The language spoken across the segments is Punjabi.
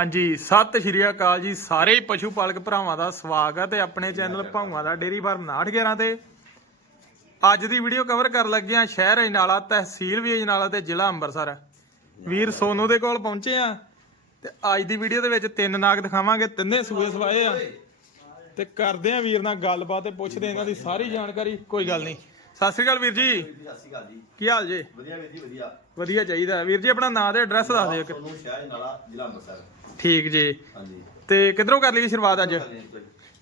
ਹਾਂਜੀ ਸਤਿ ਸ਼੍ਰੀ ਅਕਾਲ ਜੀ ਸਾਰੇ ਹੀ ਪਸ਼ੂ ਪਾਲਕ ਭਰਾਵਾਂ ਦਾ ਸਵਾਗਤ ਹੈ ਆਪਣੇ ਚੈਨਲ ਭਾਊਆਂ ਦਾ ਡੇਰੀ ਫਾਰਮ 911 ਤੇ। ਅੱਜ ਦੀ ਵੀਡੀਓ ਕਵਰ ਕਰਨ ਲੱਗੇ ਆ ਸ਼ਹਿਰ ਅਜਨਾਲਾ ਤਹਿਸੀਲ ਵੀ ਅਜਨਾਲਾ ਤੇ ਜ਼ਿਲ੍ਹਾ ਅੰਮ੍ਰਿਤਸਰ। ਵੀਰ ਸੋਨੂ ਦੇ ਕੋਲ ਪਹੁੰਚੇ ਆ ਤੇ ਅੱਜ ਦੀ ਵੀਡੀਓ ਦੇ ਵਿੱਚ ਤਿੰਨ ਨਾਗ ਦਿਖਾਵਾਂਗੇ ਤਿੰਨੇ ਸੂਏ ਸਵਾਏ ਆ। ਤੇ ਕਰਦੇ ਆ ਵੀਰ ਨਾਲ ਗੱਲਬਾਤ ਤੇ ਪੁੱਛਦੇ ਇਹਨਾਂ ਦੀ ਸਾਰੀ ਜਾਣਕਾਰੀ ਕੋਈ ਗੱਲ ਨਹੀਂ। ਸਤਿ ਸ਼੍ਰੀ ਅਕਾਲ ਵੀਰ ਜੀ। ਸਤਿ ਸ਼੍ਰੀ ਅਕਾਲ ਜੀ ਕੀ ਹਾਲ ਜੇ? ਵਧੀਆ ਵੀਰ ਜੀ ਵਧੀਆ। ਵਧੀਆ ਚਾਹੀਦਾ। ਵੀਰ ਜੀ ਆਪਣਾ ਨਾਂ ਤੇ ਐਡਰੈਸ ਦੱਸ ਦਿਓ ਇੱਕ। ਤੁਹਾਨੂੰ ਸ਼ਹਿਰ ਨਾਲਾ ਜ਼ਿਲ੍ਹਾ ਅੰਮ੍ਰਿਤਸਰ। ਠੀਕ ਜੀ। ਹਾਂਜੀ। ਤੇ ਕਿੱਧਰੋਂ ਕਰ ਲਈ ਸ਼ੁਰੂਆਤ ਅੱਜ?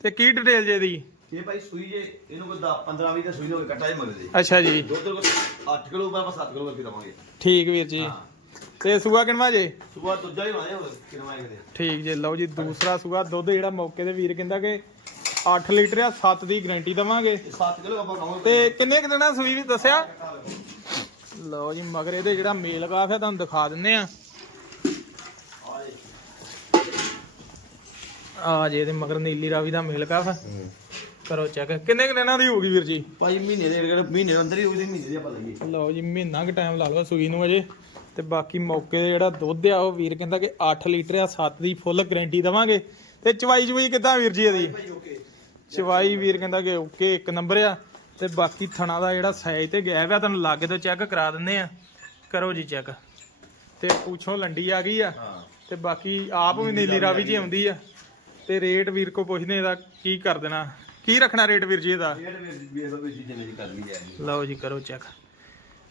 ਤੇ ਕੀ ਡਿਟੇਲ ਜੇ ਦੀ ਇਹ ਭਾਈ ਸੂਈ ਜੇ ਇਹਨੂੰ ਕੋਈ 10 15 20 ਤੇ ਸੂਈ ਨੂੰ ਕੱਟਾ ਜੇ ਮੰਗਦੇ। ਅੱਛਾ ਜੀ। ਦੁੱਧ ਕੋ 8 ਕਿਲੋ ਪਰ 7 ਕਿਲੋ ਕਰਕੇ ਦਵਾਂਗੇ। ਠੀਕ ਵੀਰ ਜੀ। ਤੇ ਸੂਆ ਕਿਣਵਾ ਜੇ? ਸਵੇਰ ਦੂਜਾ ਹੀ ਹੋਣਾ ਹੋਰ ਕਿਨਵਾ ਇਹਦੇ ਠੀਕ ਜੇ ਲਓ ਜੀ ਦੂਸਰਾ ਸੂਆ। ਦੁੱਧ ਜਿਹੜਾ ਮੌਕੇ ਤੇ ਵੀਰ ਕਹਿੰਦਾ ਕਿ 8 ਲੀਟਰ ਆ 7 ਦੀ ਗਾਰੰਟੀ ਦਵਾਂਗੇ। 7 ਕਿਲੋ ਆਪਾਂ ਕਹਾਂਗੇ ਤੇ ਕਿੰਨੇ ਕੁ ਦਿਨਾਂ ਸੂਈ ਵੀ ਦੱਸਿਆ? ਲਓ ਜੀ ਮਗਰ ਇਹਦੇ ਜਿਹੜਾ ਮੇਲ ਕਾਫ ਹੈ ਤੁਹਾਨੂੰ ਦਿਖਾ ਦਿੰਨੇ ਆ। ਆ ਜੇ ਇਹਦੇ ਮਗਰ ਨੀਲੀ ਰਾਵੀ ਦਾ ਮੇਲ ਕਾਫ ਕਰੋ ਚੈੱਕ ਕਿੰਨੇ ਕੁ ਦਿਨਾਂ ਦੀ ਹੋਊਗੀ ਵੀਰ ਜੀ? ਭਾਈ ਮਹੀਨੇ ਦੇ ਕਿਹੜੇ ਮਹੀਨੇ ਦੇ ਅੰਦਰ ਹੀ ਉਹਦੇ ਮਹੀਨੇ ਦੇ ਆਪਾਂ ਲਈਏ। ਲਓ ਜੀ ਮਹੀਨਾ ਕੁ ਟਾਈਮ ਲਾ ਲਓ ਸੂਈ ਨੂੰ ਅਜੇ। ਤੇ ਬਾਕੀ ਮੌਕੇ ਤੇ ਜਿਹੜਾ ਦੁੱਧ ਆ ਉਹ ਵੀਰ ਕਹਿੰਦਾ ਕਿ 8 ਲੀਟਰ ਆ 7 ਦੀ ਫੁੱਲ ਗਾਰੰਟੀ ਦਵਾਂਗੇ। ਤੇ ਚਵਾਈ ਚਵਾਈ ਕਿੱਦਾਂ ਵੀਰ ਜੀ ਇਹਦੀ? ਚਵਾਈ ਵੀਰ ਕਹਿੰਦਾ ਕਿ ਓਕੇ ਇੱਕ ਨੰਬਰ ਆ। ਤੇ ਬਾਕੀ ਥਣਾ ਦਾ ਜਿਹੜਾ ਸਾਈਜ਼ ਤੇ ਗੈਪ ਆ ਤੁਹਾਨੂੰ ਲਾਗੇ ਤੋਂ ਚੈੱਕ ਕਰਾ ਦਿੰਨੇ ਆ। ਕਰੋ ਜੀ ਚੈੱਕ ਤੇ ਪੁੱਛੋ ਲੰਡੀ ਆ ਗਈ ਆ। ਤੇ ਬਾਕੀ ਆਪ ਵੀ ਨੀਲੀ ਰਾਵੀ ਜੀ ਆਉਂਦੀ ਆ। ਤੇ ਰੇਟ ਵੀਰ ਕੋ ਪੁੱਛਦੇ ਇਹਦਾ ਕੀ ਕਰ ਦੇਣਾ। ਕੀ ਰੱਖਣਾ ਰੇਟ ਵੀਰ ਜੀ ਇਹਦਾ? ਜਿੰਨੇ ਦੀ ਲਓ ਜੀ ਕਰੋ ਚੈੱਕ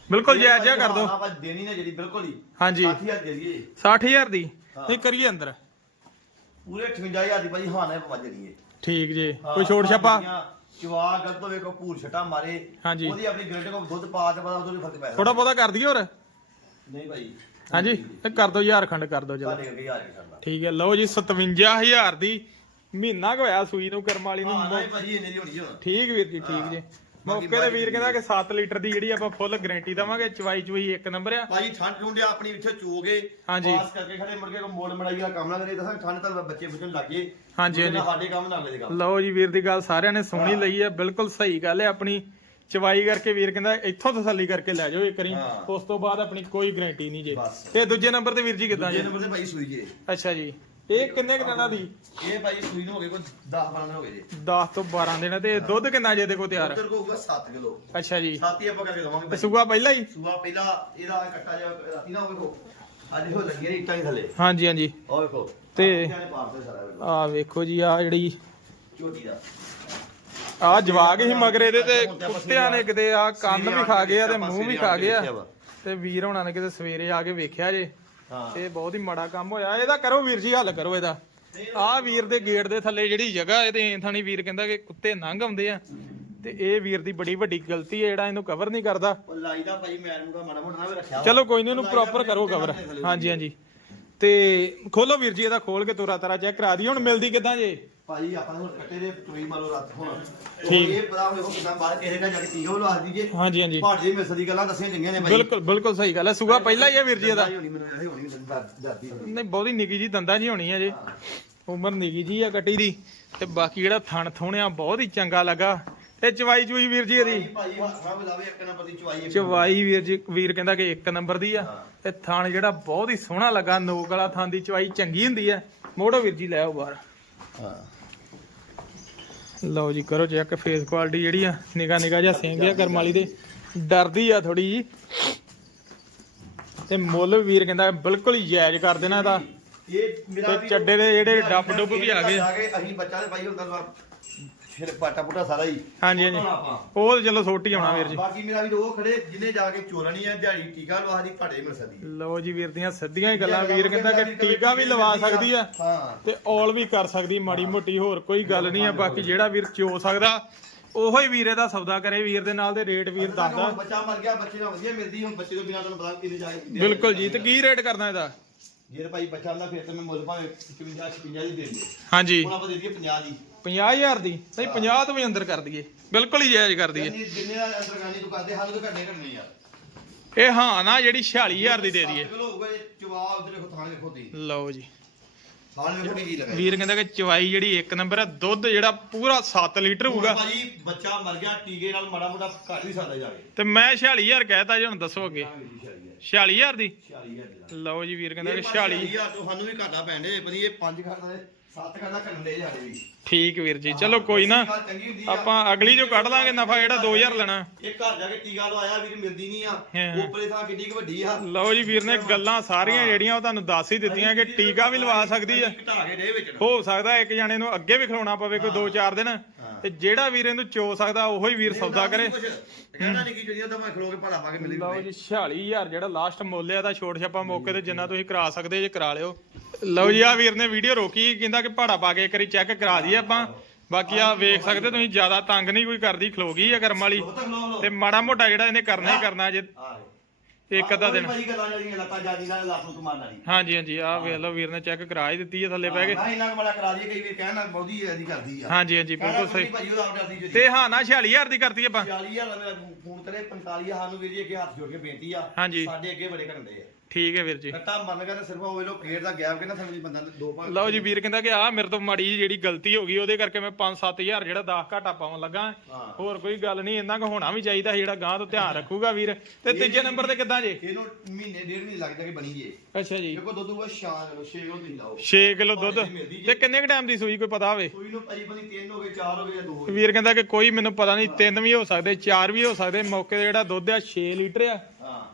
ਬਿਲਕੁਲ ਜਾਇਜ਼ ਜਿਹਾ ਕਰ ਦਿਓ ਬਸ ਦੇਣੀ ਨਾ ਜਿਹੜੀ ਬਿਲਕੁਲ ਹੀ। ਹਾਂਜੀ। 8000 ਦੇ ਦਈਏ। 60000 ਦੀ। ਨਹੀਂ ਕਰੀਏ ਅੰਦਰ। ਪੂਰੇ 58000 ਦੀ ਭਾਈ ਹਾਂ ਨਾ ਪਵਾ ਦੇਣੀ ਠੀਕ ਜੀ। ਕੋਈ ਛੋਟ ਛਾਪਾ? ਚਵਾ ਗਲਤ ਹੋਵੇ ਕੋ ਭੂਰ ਛਟਾ ਮਾਰੇ। ਉਹਦੀ ਆਪਣੀ ਗਰੰਟੀ ਕੋ ਦੁੱਧ ਪਾ ਕੇ ਪਤਾ ਉਹਦੇ ਫ਼ਰਕ ਪੈ ਥੋੜਾ ਬਹੁਤਾ ਕਰ ਦਈਏ ਹੋਰ? ਨਹੀਂ ਭਾਈ ਹਾਂਜੀ ਇਹ ਕਰ ਦਿਓ ਹਜ਼ਾਰ ਖੰਡ ਕਰ ਦਿਓ ਚਲੋ ਸਾਡੇ ਕਰਕੇ ਯਾਰ ਕਰਦਾ ਠੀਕ ਹੈ ਲਓ ਜੀ 57000 ਦੀ ਮਹੀਨਾ ਕੁ ਹੋਇਆ ਸੂਈ ਨੂੰ ਕਰਮ ਵਾਲੀ ਨੂੰ। ਹਾਂ ਨਹੀਂ ਭਾਜੀ ਇਹਨੇ ਦੀ ਹੋਣੀ ਹੁਣ। ਠੀਕ ਵੀਰ ਜੀ ਠੀਕ ਜੀ। ਮੌਕੇ ਤੇ ਵੀਰ ਕਹਿੰਦਾ ਕਿ 7 ਲੀਟਰ ਦੀ ਜਿਹੜੀ ਆਪਾਂ ਫੁੱਲ ਗਾਰੰਟੀ ਦਵਾਂਗੇ ਚਵਾਈ ਚਵਾਈ ਇੱਕ ਨੰਬਰ ਆ। ਭਾਜੀ ਠੰਡ ਠੁੰਡੇ ਆਪਣੀ ਇੱਥੇ ਚੋਗੇ। ਹਾਂਜੀ। ਪਾਸ ਕਰਕੇ ਖੜੇ ਮੁੜ ਕੇ ਮੋੜ ਮੜਾਈ ਵਾਲਾ ਕੰਮ ਨਾ ਕਰੇ ਤਾਂ ਠੰਡ ਤਾਂ ਬੱਚੇ ਬੁੱਚਣ ਲੱਗੇ ਹਾਂਜੀ, ਹਾਂਜੀ। ਸਾਡੇ ਕੰਮ ਨਾਲ ਲੈ ਕੰਮ। ਲਓ ਜੀ ਵੀਰ ਦੀ ਗੱਲ ਸਾਰਿਆਂ ਨੇ ਸੁਣੀ ਲਈ ਹੈ ਬਿਲਕੁਲ ਸਹੀ ਗੱਲ ਹੈ ਆਪਣੀ। ਚਵਾਈ ਕਰਕੇ ਵੀਰ ਕਹਿੰਦਾ ਇੱਥੋਂ ਤਸੱਲੀ ਕਰਕੇ ਲੈ ਜਾਓ ਇੱਕ ਹਾਂ। ਉਸ ਤੋਂ ਬਾਅਦ ਆਪਣੀ ਕੋਈ ਗਾਰੰਟੀ ਨਹੀਂ ਜੇ। ਬਸ। ਤੇ ਦੂਜੇ ਨੰਬਰ ਤੇ ਵੀਰ ਜੀ ਕਿਦਾਂ ਜੇ ਜੀ? ਨੰਬਰ ਤੇ ਭਾਈ ਸੂਈ ਜੇ। ਅੱਛਾ ਜੀ। ਇਹ ਕਿੰਨੇ ਕੁ ਦਿਨਾਂ ਦੀ? ਇਹ ਭਾਈ ਸੂਈ ਨੂੰ ਹੋ ਗਏ ਕੋਈ 10 12 ਦਿਨ ਹੋ ਗਏ ਜੇ। 10 ਤੋਂ 12 ਦਿਨ ਤੇ ਦੁੱਧ ਕਿੰਨਾ ਜੇ ਦੇ ਕੋ ਤਿਆਰ? ਉੱਧਰ ਕੋ ਹੋਊਗਾ 7 ਕਿਲੋ। ਅੱਛਾ ਜੀ। ਸੱਤ ਆਪਾਂ ਕਰਕੇ ਦਵਾਂਗੇ ਭਾਈ। ਸੂਆ ਪਹਿਲਾਂ ਹੀ? ਸੂਆ ਪਹਿਲਾਂ ਇਹਦਾ ਕੱਟਾ ਜਿਹਾ ਰਾਤੀ ਨਾ ਵੇਖੋ। ਅੱਜ ਹੋ ਲੱਗੀ ਇੱਟਾਂ ਹੀ ਥੱਲੇ। ਹਾਂਜੀ ਹਾਂਜੀ। ਉਹ ਵੇਖੋ। ਤੇ- ਇੱਟਾਂ ਨੇ ਪਾੜਦੇ ਸਾਰਾ ਵੇਖੋ ਆ ਵੇਖੋ ਜੀ ਆ ਜਿਹੜੀ ਝੋਟੀ ਦਾ। ਆ ਜਵਾਗ ਹੀ ਮਗਰੇ ਦੇ ਤੇ ਕੁੱਤਿਆਂ ਨੇ ਕਿਤੇ ਆ ਕੰਨ ਵੀ ਖਾ ਗਏ ਆ ਤੇ ਮੂੰਹ ਵੀ ਖਾ ਗਏ ਆ। ਤੇ ਵੀਰ ਹੋਣਾ ਨੇ ਕਿਤੇ ਸਵੇਰੇ ਆ ਕੇ ਵੇਖਿਆ ਜੇ। ਹਾਂ। ਇਹ ਬਹੁਤ ਹੀ ਮਾੜਾ ਕੰਮ ਹੋਇਆ। ਇਹਦਾ ਕਰੋ ਵੀਰ ਜੀ ਹੱਲ ਕਰੋ ਇਹਦਾ। ਆ ਵੀਰ ਦੇ ਗੇਟ ਦੇ ਥੱਲੇ ਜਿਹੜੀ ਜਗ੍ਹਾ ਇਹ ਤੇ ਥਾਣੀ ਵੀਰ ਕਹਿੰਦਾ ਕਿ ਕੁੱਤੇ ਲੰਘ ਆਉਂਦੇ ਆ। ਤੇ ਇਹ ਵੀਰ ਦੀ ਬੜੀ ਵੱਡੀ ਗਲਤੀ ਹੈ ਜਿਹੜਾ ਇਹਨੂੰ ਕਵਰ ਨਹੀਂ ਕਰਦਾ। ਭਾਈ ਮਾੜਾ ਮੋਟਾ ਨਾ ਰੱਖਿਆ। ਚਲੋ ਕੋਈ ਨਹੀਂ ਇਹਨੂੰ ਪ੍ਰੋਪਰ ਕਰੋ ਕਵਰ ਹਾਂਜੀ ਹਾਂਜੀ। ਤੇ ਖੋਲੋ ਵੀਰ ਜੀ ਇਹਦਾ ਖੋਲ ਕੇ ਤੋਰਾ ਤਾਰਾ ਚੈੱਕ ਕਰਾ ਦੀ ਹੁਣ ਮਿਲਦੀ ਕਿੱਦਾਂ ਜੇ? ਭਾਜੀ ਆਪਾਂ ਨੂੰ ਹੁਣ ਕੱਟੇ ਦੇ ਮੰਨ ਲਓ ਰਾਤ ਹੁਣ। ਠੀਕ। ਇਹ ਪਤਾ ਹੋਵੇ ਉਹ ਕਿਦਾਂ ਬਾਹਰ ਕਿਸੇ ਦਾ ਜਾ ਕੇ ਲਵਾ ਦੀਜੇ ਹਾਂਜੀ ਹਾਂਜੀ। ਭਾਜੀ ਮਿਸ ਦੀ ਗੱਲਾਂ ਦੱਸੀਆਂ ਚੰਗੀਆਂ ਨੇ ਭਾਈ ਬਿਲਕੁਲ ਬਿਲਕੁਲ ਸਹੀ ਗੱਲ ਹੈ। ਸੂਆ ਪਹਿਲਾਂ ਹੀ ਹੈ ਵੀਰ ਜੀ ਇਹਦਾ। ਹੋਣੀ ਮੈਨੂੰ ਇਹ ਹੋਣੀ ਮੈਨੂੰ ਦਰ- ਦਰਦੀ ਹੋਣੀ। ਨਹੀਂ ਬਹੁਤੀ ਨਿੱਕੀ ਜੀ ਦੰਦਾਂ ਜੀ ਹੋਣੀ ਹੈ ਜੇ। ਉਮਰ ਨਿੱਕੀ ਜੀ ਆ ਕੱਟੀ ਦੀ। ਤੇ ਬਾਕੀ ਜਿਹੜਾ ਥਣ ਥੋਣਿਆ ਬਹੁਤ ਹੀ ਚੰਗਾ ਲੱਗਾ। ਤੇ ਚਵਾਈ ਚੁਈ ਵੀਰ ਜੀ ਇਹਦੀ? ਭਾਈ ਹੱਥਾਂ ਇੱਕ ਚਵਾਈ ਵੀਰ ਜੀ ਵੀਰ ਕਹਿੰਦਾ ਕਿ ਇੱਕ ਨੰਬਰ ਦੀ ਆ। ਤੇ ਥਣ ਜਿਹੜਾ ਬਹੁਤ ਹੀ ਸੋਹਣਾ ਲੱਗਾ। ਨੋਕ ਵਾਲਾ ਥਣ ਦੀ ਚਵਾਈ ਚੰਗੀ ਹੁੰਦੀ ਆ ਮੋੜੋ ਵੀਰ ਜੀ ਲੈ ਆਓ ਬਾਹਰ। ਹਾਂ। ਲਓ ਜੀ ਕਰੋ ਚੈੱਕ ਫੇਸ ਕੁਆਲਿਟੀ ਜਿਹੜੀ ਆ ਨਿਗਾ ਨਿਗਾ ਜਿਹਾ ਸਿੰਘ ਆ ਕਰਮ ਵਾਲੀ ਦੇ। ਡਰਦੀ ਆ ਥੋੜੀ ਜੀ। ਤੇ ਮੁੱਲ ਵੀਰ ਕਹਿੰਦਾ ਬਿਲਕੁਲ ਹੀ ਜਾਇਜ਼ ਕਰ ਦੇਣਾ ਇਹਦਾ। ਇਹ ਮੇਰਾ ਤੇ ਚੱਡੇ ਦੇ ਜਿਹੜੇ ਡੱਬ ਡੁੱਬ ਵੀ ਆ ਗਏ। ਅਸੀਂ ਬੱਚਾ ਦੇ ਭਾਈ ਹੁੰਦਾ ਫਿਰ ਪਾਟਾ ਪੁੱਟਾ ਸਾਰਾ ਹੀ। ਹਾਂਜੀ ਹਾਂਜੀ। ਆਪਾਂ। ਉਹ ਤਾਂ ਚਲੋ ਛੋਟੀ ਆਉਣਾ ਵੀਰ ਜੀ। ਬਾਕੀ ਮੇਰਾ ਵੀ ਉਹ ਖੜੇ ਜਿਹਨੇ ਜਾ ਕੇ ਚੋਲਣੀ ਆ ਦਿਹਾੜੀ ਟੀਕਾ ਲਵਾ ਦੀ ਘਾੜੇ ਮਿਲ ਸਕਦੀ ਹੈ। ਲਓ ਜੀ ਵੀਰ ਦੀਆਂ ਸਿੱਧੀਆਂ ਹੀ ਗੱਲਾਂ। ਵੀਰ ਕਹਿੰਦਾ ਕਿ ਟੀਕਾ ਵੀ ਲਵਾ ਸਕਦੀ ਆ ਹਾਂ। ਤੇ ਔਲ ਵੀ ਕਰ ਸਕਦੀ ਮਾੜੀ ਮੋਟੀ ਹੋਰ ਕੋਈ ਗੱਲ ਨਹੀਂ ਆ। ਬਾਕੀ ਜਿਹੜਾ ਵੀਰ ਚੋ ਸਕਦਾ ਉਹੋ ਹੀ ਵੀਰੇ ਦਾ ਸੌਦਾ ਕਰੇ। ਵੀਰ ਦੇ ਨਾਲ ਦੇ ਰੇਟ ਵੀਰ ਦੱਸਦਾ। ਬੱਚਾ ਮਰ ਗਿਆ ਬੱਚੇ ਨਾਲ ਵਧੀਆ ਮਿਲਦੀ ਹੁਣ ਬੱਚੇ ਤੋਂ ਬਿਨਾਂ ਤੁਹਾਨੂੰ ਪਤਾ ਕਿੰਨੇ ਜਾਏ ਬਿਲਕੁਲ ਜੀ ਤੇ ਕੀ ਰੇਟ ਕਰਨਾ ਇਹਦਾ? ਜੇ ਤਾਂ ਭਾਈ ਬੱਚਾ ਹੁੰਦਾ ਫਿਰ ਤਾਂ ਮੈਂ ਮੁੱਲ ਭਾਵੇਂ 55 56 ਦੀ ਦੇ ਦਿੰਦੇ। ਹਾਂਜੀ। ਹੁਣ ਆਪਾਂ ਦੇ ਦਈਏ 50 ਦੀ। 50000 ਦੀ ਨਹੀਂ 50 ਤੋਂ ਵੀ ਅੰਦਰ ਕਰ ਦਈਏ। ਬਿਲਕੁਲ ਹੀ ਜਾਇਜ਼ ਕਰ ਦਈਏ। ਜਿੰਨੇ ਜਿੰਨੇ ਦਾ ਅੰਦਰਗਾਨੀ ਤੂੰ ਕਰਦੇ ਹਾਲ ਤੋਂ ਘੱਟੇ ਕਰਨੇ ਯਾਰ ਇਹ ਹਾਂ ਨਾ ਜਿਹੜੀ 46000 ਦੀ ਦੇ ਦਈਏ। ਜਵਾਬ ਦੇਖੋ ਥਾਣੇ ਦੇਖੋ ਲਓ ਜੀ। ਲਗਾਈ ਵੀਰ ਕਹਿੰਦਾ ਕਿ ਚਵਾਈ ਜਿਹੜੀ ਇੱਕ ਨੰਬਰ ਹੈ ਦੁੱਧ ਜਿਹੜਾ ਪੂਰਾ 7 ਲੀਟਰ ਹੋਊਗਾ। ਭਾਜੀ ਬੱਚਾ ਮਰ ਗਿਆ ਟੀਕੇ ਨਾਲ ਮਾੜਾ ਮੋਟਾ ਘੱਟ ਵੀ ਸਕਦਾ ਜਾਵੇ। ਤੇ ਮੈਂ 46000 ਕਹਿਤਾ ਜੀ ਹੁਣ ਦੱਸੋ ਅੱਗੇ। ਤਾਂ ਵੀ ਸ਼ਾਇਦ 46000 ਦੀ? 46000 ਦੀ। ਲਓ ਜੀ ਵੀਰ ਕਹਿੰਦਾ ਕਿ 46 46 ਹਜ਼ਾਰ ਤੋਂ ਸਾਨੂੰ ਵੀ ਘਾਟਾ ਪੈਂਦੇ ਬਣੀ ਇਹ ਪੰਜ ਘਾਟਾ ਦੇ ਸੱਤ ਘਾਟਾ ਕਰਨ ਦੇ ਸਾਡੇ ਵੀ ਠੀਕ ਵੀਰ ਜੀ ਚਲੋ ਕੋਈ ਨਾ ਗੱਲ ਚੰਗੀ ਹੁੰਦੀ ਆ। ਆਪਾਂ ਅਗਲੀ ਜੋ ਕੱਢ ਲਾਂਗੇ ਨਫਾ ਜਿਹੜਾ 2000 ਲੈਣਾ। ਇਹ ਘਰ ਜਾ ਕੇ ਟੀਕਾ ਲਵਾਇਆ ਵੀਰ ਮਿਲਦੀ ਨਹੀਂ ਆ। ਹਾਂ। ਉਪਰੇ ਥਾਂ ਕਿੱਡੀ ਕੁ ਵੱਡੀ ਆ। ਲਓ ਜੀ ਵੀਰ ਨੇ ਗੱਲਾਂ ਸਾਰੀਆਂ ਜਿਹੜੀਆਂ ਉਹ ਤੁਹਾਨੂੰ ਦੱਸ ਹੀ ਦਿੱਤੀਆਂ ਕਿ ਟੀਕਾ ਵੀ ਲਵਾ ਸਕਦੀ ਆ। ਘਟਾ ਕੇ ਦੇ ਵਿੱਚ ਹੋ ਸਕਦਾ ਇੱਕ ਜਣੇ ਨੂੰ ਅੱਗੇ ਵੀ ਖਿਲਾਉਣਾ ਪਵੇ ਕੋਈ 2-4 ਦਿਨ। ਤੇ ਜਿਹੜਾ ਵੀਰ ਇਹਨੂੰ ਚੋ ਸਕਦਾ ਉਹੋ ਹੀ ਵੀਰ ਸੌਦਾ ਕਰੇ। ਕਹਿਣਾ ਨਹੀਂ ਕਿ ਜਿਹੜੀਆਂ ਤਾਂ ਮੈਂ ਖਲੋ ਕੇ ਭਲਾ ਪਾ ਕੇ ਮਿਲੀ ਲਓ ਜੀ 46000 ਜਿਹੜਾ ਲਾਸਟ ਮੁੱਲ ਆ ਦਾ ਛੋਟ ਛਾਪਾ ਮੌਕੇ ਤੇ ਜਿੰਨਾ ਤੁਸੀਂ ਕਰਾ ਸਕਦੇ ਜੇ ਕਰਾ ਲਿਓ। ਲਓ ਜੀ ਆ ਵੀਰ ਨੇ ਵੀਡੀਓ ਰੋਕੀ ਕਹਿੰਦਾ ਕਿ ਭਾੜਾ ਪਾ ਕੇ ਇੱਕ ਵਾਰੀ ਚੈੱਕ ਕਰਾ ਦਈਏ ਆਪਾਂ। ਬਾਕੀ ਆ ਵੇਖ ਸਕਦੇ ਤੁਸੀਂ ਜ਼ਿਆਦਾ ਤੰਗ ਨਹੀਂ ਕੋਈ ਕਰਦੀ ਖਲੋ ਗਈ ਆ ਕਰਮ ਵਾਲੀ। ਤਾਂ ਮਾੜਾ ਮੋਟਾ ਜਿਹੜਾ ਇਹਨੇ ਕਰਨਾ ਹੀ ਕਰਨਾ ਜੇ ਇੱਕ ਅੱਧਾ ਦਿਨ। ਭਾਈ ਗੱਲਾਂ ਜਿਹੜੀਆਂ ਲੱਤਾਂ ਜਾਦੀ ਨਾਲ ਲੱਤ ਨੂੰ ਮਾਰਨ ਵਾਲੀ। ਹਾਂਜੀ ਹਾਂਜੀ ਆ ਵੇਖ ਲਓ ਵੀਰ ਨੇ ਚੈੱਕ ਕਰਾ ਹੀ ਦਿੱਤੀ ਹੈ ਥੱਲੇ ਬਹਿ ਕੇ। ਨਾ ਇਹਨਾਂ ਬੜਾ ਕਰਾ ਦਈਏ ਕਈ ਵੀ ਕਹਿਣਾ ਬਹੁਤੀ ਇਹਦੀ ਕਰਦੀ ਆ। ਹਾਂਜੀ ਹਾਂਜੀ ਬਿਲਕੁਲ ਸਹੀ। ਤੇ ਹਾਂ ਨਾ 46000 ਦੀ ਕਰਤੀ ਆਪਾਂ। 40000 ਦਾ ਮੇਰਾ ਫੋਨ ਕਰੇ 45000 ਸਾਨੂੰ ਵੀਰ ਜੀ ਅੱਗੇ ਹੱਥ ਜੋੜ ਕੇ ਬੇਨਤੀ ਆ। ਸਾਡੇ ਅੱਗੇ ਬੜੇ ਦੇ ਆ। ਠੀਕ ਹੈ ਵੀਰ ਜੀ। ਕੱਟਾ ਮੰਨ ਗਿਆ ਤਾਂ ਸਿਰਫ ਉਹ ਲੋ ਗੇਟ ਦਾ ਗੈਪ ਕਹਿੰਦਾ ਸਾਨੂੰ ਬੰਦਾ ਦੋ ਭਾਗ ਲਓ ਜੀ ਵੀਰ ਕਹਿੰਦਾ ਕਿ ਆ ਮੇਰੇ ਤੋਂ ਮਾੜੀ ਜਿਹੀ ਜਿਹੜੀ ਗਲਤੀ ਹੋ ਗਈ ਉਹਦੇ ਕਰਕੇ ਮੈਂ 5-7000 ਜਿਹੜਾ 10 ਘਾਟਾ ਪਾਉਣ ਲੱਗਾ। ਹਾਂ। ਹੋਰ ਕੋਈ ਗੱਲ ਨਹੀਂ ਇੰਨਾ ਕੁ ਹੋਣਾ ਵੀ ਚਾਹੀਦਾ ਸੀ ਜਿਹੜਾ ਗਾਂ ਤੋਂ ਧਿਆਨ ਰੱਖੂਗਾ ਵੀਰ। ਤੇ ਤੀਜੇ ਨੰਬਰ ਤੇ ਕਿੱਦਾਂ ਜੇ? ਇਹਨੂੰ ਮਹੀਨੇ ਡੇਢ ਮਹੀਨੇ ਲੱਗਦਾ ਕਿ ਬਣੀ ਜੇ। ਅੱਛਾ ਜੀ। ਦੇਖੋ ਦੁੱਧ ਉਹ ਸ਼ਾਨ ਲੋ 6 ਕਿਲੋ ਤੁਸੀਂ ਲਾਓ 6 ਕਿਲੋ ਦੁੱਧ। ਤੇ ਕਿੰਨੇ ਕ ਟਾਈਮ ਦੀ ਸੂਈ ਕੋਈ ਪਤਾ ਹੋਵੇ? ਸੂਈ ਨੂੰ ਭਾਜੀ ਬਣੀ 3 ਹੋ ਗਏ 4 ਹੋ ਗਏ ਜਾਂ 2 ਹੋ ਗਏ। ਵੀਰ ਕਹਿੰਦਾ ਕਿ ਕੋਈ ਮੈਨੂੰ ਪਤਾ ਨਹੀਂ ਤਿੰਨ ਵੀ ਹੋ ਸਕਦੇ ਚਾਰ ਵੀ ਹੋ ਸਕਦੇ ਮੌਕੇ ਤੇ ਜਿਹੜਾ ਦੁੱਧ ਆ 6 ਲੀਟਰ ਆ।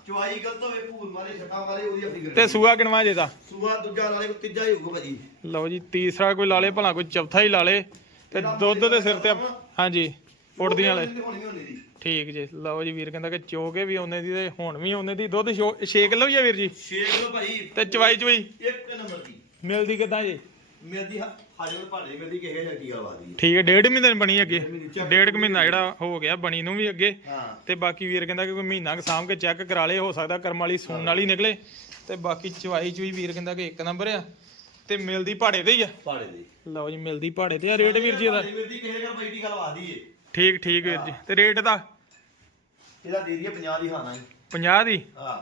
ਹਾਂ ਚੁਆਈ ਗਲਤ ਹੋਵੇ ਭੂਰ ਮਾਰੇ ਛੱਟਾਂ ਮਾਰੇ ਉਹਦੀ ਆਪਣੀ ਤੇ ਸੂਆ ਕਿਣਵਾ ਜੇ ਦਾ ਸੂਆ ਦੂਜਾ ਨਾਲੇ ਕੋ ਤੀਜਾ ਹੀ ਹੋਊਗਾ ਭਾਜੀ। ਲਓ ਜੀ ਤੀਸਰਾ ਕੋਈ ਲਾ ਲੇ ਭਲਾ ਕੋਈ ਚੌਥਾ ਹੀ ਲਾ ਲੇ। ਤੇ ਦੁੱਧ ਦੇ ਸਿਰ ਤੇ ਆਪ- ਹਾਂਜੀ ਉੱਡਦੀਆਂ ਵਾਲੇ। ਹੋਣੀ ਵੀ ਹੋਣੀ ਦੀ? ਠੀਕ ਜੀ ਲਓ ਜੀ ਵੀਰ ਕਹਿੰਦਾ ਕਿ ਚੋਗੇ ਵੀ ਉਹਨੇ ਦੀ ਤੇ ਹੁਣ ਵੀ ਉਹਨੇ ਦੀ ਦੁੱਧ 6 ਕਿਲੋ ਹੀ ਆ ਵੀਰ ਜੀ। 6 ਕਿਲੋ ਭਾਜੀ। ਤੇ ਚਵਾਈ ਚਵਾਈ ਇੱਕ ਨੰਬਰ ਦੀ। ਮਿਲਦੀ ਕਿੱਦਾਂ ਜੀ? ਹਾਜ਼ਰ ਭਾੜੇ ਕਿਹੇ ਠੀਕ ਹੈ ਡੇਢ ਮਹੀਨੇ ਬਣੀ ਅੱਗੇ। ਡੇਢ ਕੁ ਮਹੀਨਾ ਜਿਹੜਾ ਹੋ ਗਿਆ ਬਣੀ ਨੂੰ ਵੀ ਅੱਗੇ। ਹਾਂ। ਤੇ ਬਾਕੀ ਵੀਰ ਕਹਿੰਦਾ ਕਿ ਕੋਈ ਮਹੀਨਾ ਕੁ ਸਾਂਭ ਕੇ ਚੈੱਕ ਕਰਾ ਲੇ ਹੋ ਸਕਦਾ ਕਰਮ ਵਾਲੀ ਸੂਣ ਵਾਲੀ ਨਿਕਲੇ। ਤੇ ਬਾਕੀ ਚਵਾਈ ਚੁਈ ਵੀਰ ਕਹਿੰਦਾ ਕਿ ਇੱਕ ਨੰਬਰ ਆ। ਤੇ ਮਿਲਦੀ ਭਾੜੇ ਤੇ ਹੀ ਆ। ਭਾੜੇ ਦੀ ਲਓ ਜੀ ਮਿਲਦੀ ਭਾੜੇ ਤੇ ਆ। ਰੇਟ ਵੀਰ ਜੀ ਇਹਦਾ? ਕਿਹੇ ਬਾਈ ਦੀ ਏ ਠੀਕ ਠੀਕ ਵੀਰ ਜੀ। ਤੇ ਰੇਟ ਦਾ ਇਹਦਾ ਦੇ ਦਈਏ 50 ਦੀ ਹਾਨਾ 50 ਦੀ? ਹਾਂ।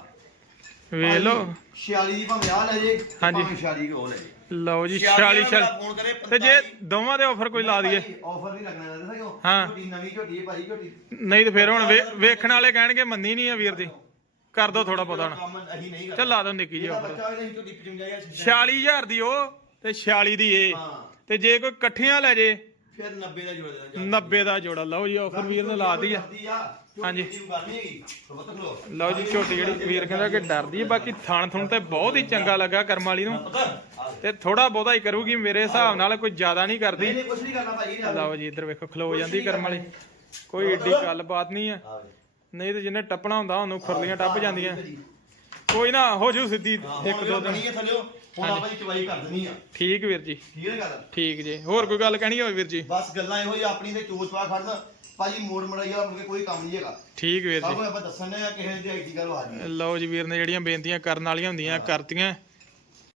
ਵੇਖ ਲਓ। 46 ਦੀ ਭਾਵੇਂ ਆ ਲੈ ਜੇ ਹਾਂਜੀ। ਭਾਵੇਂ 46 ਦੀ ਉਹ ਲੈ ਜੇ। ਲਓ ਜੀ 46 46 ਫੋਨ ਕਰੇ ਤੇ ਜੇ ਦੋਵਾਂ ਦੇ ਆਫਰ ਕੋਈ ਲਾ ਦਈਏ। ਆਫਰ ਨਹੀਂ ਲੱਗਣਾ ਦੱਸਾਂ ਕਿਉਂ ਹਾਂ। ਝੋਟੀ ਨਵੀਂ ਝੋਟੀ ਹੈ ਭਾਈ ਝੋਟੀ। ਨਹੀਂ ਤੇ ਫਿਰ ਹੁਣ ਵੇ- ਵੇਖਣ ਵਾਲੇ ਕਹਿਣਗੇ ਮੰਨੀ ਨਹੀਂ ਆ ਵੀਰ ਦੀ। ਕਰ ਦੋ ਥੋੜਾ ਬਹੁਤਾ ਹੁਣ। ਕੰਮ ਅਸੀਂ ਨਹੀਂ ਚੱਲ ਲਾ ਦੋ ਨਿੱਕੀ ਜਿਹੀ ਇਹਦਾ ਆਫਰ ਬੱਚਾ ਇਹਦੀ ਝੋਟੀ 55000 46000 ਦੀ ਉਹ ਤੇ 46 ਦੀ ਇਹ। ਹਾਂ। ਤੇ ਜੇ ਕੋਈ ਇਕੱਠੀਆਂ ਲੈ ਜੇ ਫਿਰ 90 ਦਾ ਜੋੜ ਦੇਣਾ 90 ਦਾ ਜੋੜਾ। ਲਓ ਜੀ ਆਫਰ ਵੀਰ ਨੇ ਲਾ ਦੀ ਆ। ਹਾਂਜੀ। ਲਓ ਜੀ ਝੋਟੀ ਜਿਹੜੀ ਵੀਰ ਕਹਿੰਦਾ ਕਿ ਡਰਦੀ ਹੈ ਬਾਕੀ ਥਣ ਥੁਣ ਤੇ ਬਹੁਤ ਹੀ ਚੰਗਾ ਲੱਗਾ ਕਰਮ ਵਾਲੀ ਨੂੰ। ਤੇ ਥੋੜਾ ਬਹੁਤਾ ਹੀ ਕਰੂਗੀ ਮੇਰੇ ਹਿਸਾਬ ਨਾਲ ਕੋਈ ਜ਼ਿਆਦਾ ਨਹੀਂ ਕਰਦੀ। ਲਓ ਜੀ ਇੱਧਰ ਵੇਖੋ ਖਲੋ ਜਾਂਦੀ ਕਰਮ ਵਾਲੀ। ਕੋਈ ਏਡੀ ਗੱਲਬਾਤ ਨਹੀਂ ਆ। ਨਹੀਂ ਤੇ ਜਿਹਨੇ ਟੱਪਣਾ ਹੁੰਦਾ ਉਹਨੂੰ ਖੁਰਲੀਆਂ ਟੱਪ ਜਾਂਦੀਆਂ। ਕੋਈ ਨਾ ਹੋ ਜੂ ਸਿੱਧੀ ਇੱਕ ਦੋ ਦਿਨ। ਹੈ ਹੁਣ ਆਪਾਂ ਜੀ ਚਵਾਈ ਕਰ ਦੇਣੀ ਆ। ਠੀਕ ਵੀਰ ਜੀ। ਠੀਕ ਹੈ ਗੱਲ? ਠੀਕ ਜੀ। ਹੋਰ ਕੋਈ ਗੱਲ ਕਹਿਣੀ ਹੋਵੇ ਵੀਰ ਜੀ? ਬਸ ਗੱਲਾਂ ਇਹੋ ਹੀ ਆਪਣੀ ਤੇ ਚੋਚਵਾ ਖੜਨ ਭਾਜੀ ਮੋੜ ਮੜਾਈ ਵਾਲਾ ਕੇ ਕੋਈ ਕੰਮ ਨਹੀਂ ਹੈਗਾ। ਠੀਕ ਵੀਰ ਸਭ ਜੀ ਆਪਾਂ ਦੱਸਣ ਆ ਕਿਸੇ ਦੀ ਆਈਟੀ ਗੱਲ ਆ ਜੀ ਲਓ ਜੀ ਵੀਰ ਨੇ ਜਿਹੜੀਆਂ ਬੇਨਤੀਆਂ ਕਰਨ ਵਾਲੀਆਂ ਹੁੰਦੀਆਂ ਕਰਤੀਆਂ।